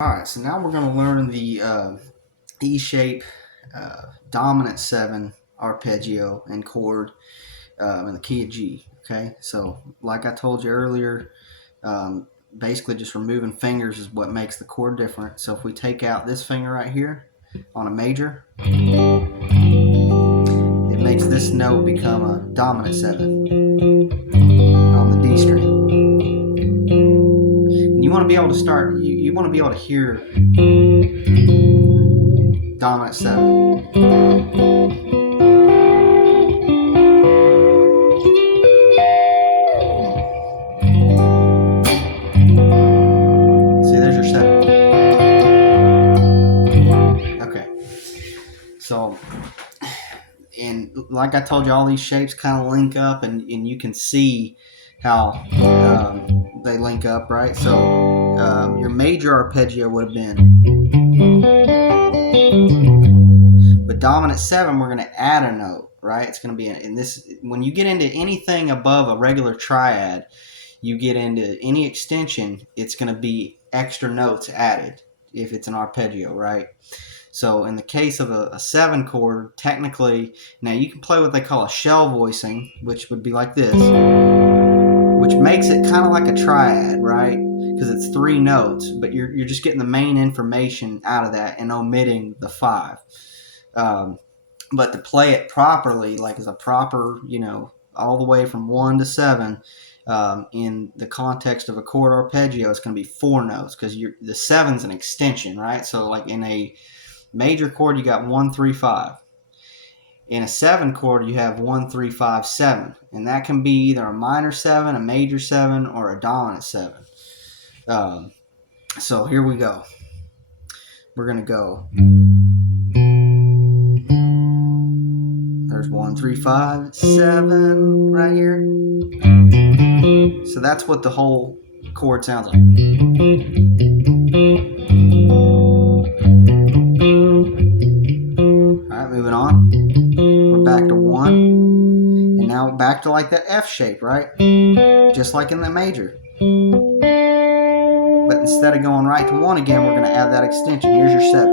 Alright, so now we're going to learn the E shape dominant 7 arpeggio and chord in the key of G. Okay, so like I told you earlier, basically just removing fingers is what makes the chord different. So if we take out this finger right here on a major, it makes this note become a dominant 7 on the D string. And you want to be able to start, you want to be able to hear dominant 7. See, there's your 7. Okay. So, and like I told you, all these shapes kind of link up, and you can see how they link up, right? So your major arpeggio would have been, but dominant 7, we're going to add a note, right? It's going to be in this. When you get into anything above a regular triad, you get into any extension, it's going to be extra notes added if it's an arpeggio, right? So in the case of a 7 chord, technically, now you can play what they call a shell voicing, which would be like this, which makes it kind of like a triad, right? Because it's 3 notes, but you're just getting the main information out of that and omitting the 5. But to play it properly, like as a proper, all the way from 1 to 7, in the context of a chord arpeggio, it's going to be 4 notes because the 7's an extension, right? So like in a major chord, you got 1, 3, 5. In a 7 chord, you have 1, 3, 5, 7. And that can be either a minor 7, a major 7, or a dominant 7. So here we go. We're going to go. There's 1, 3, 5, 7 right here. So that's what the whole chord sounds like. Alright, moving on. We're back to 1. And now back to like that F shape, right? Just like in the major. But instead of going right to 1 again, we're going to add that extension. Here's your 7.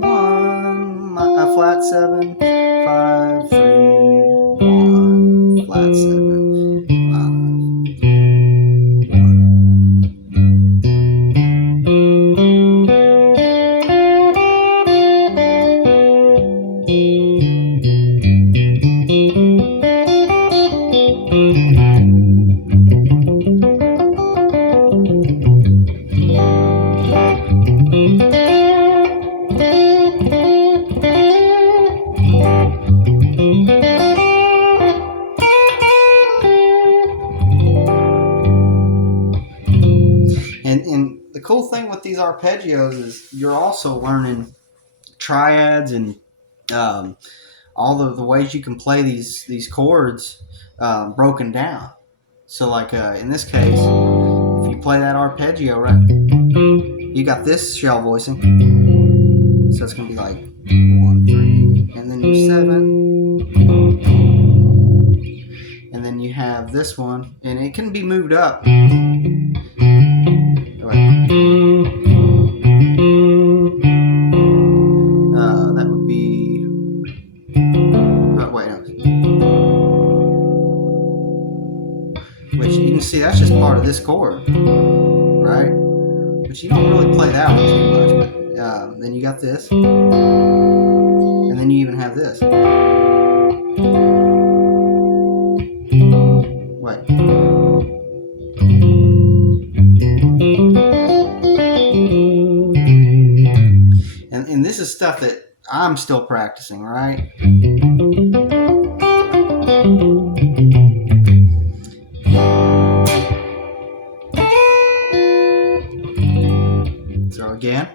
1, a flat 7, 5, 3, 1, flat 7, 5, And the cool thing with these arpeggios is you're also learning triads and all the ways you can play these chords broken down. So like in this case, if you play that arpeggio, right, you got this shell voicing. So it's going to be like 1, 3, and then your 7. And then you have this one, and it can be moved up. That would be. Oh, wait, no. Which you can see that's just part of this chord, right? But you don't really play that one too much. But then you got this, and then you even have this. Wait. And this is stuff that I'm still practicing, right? So again.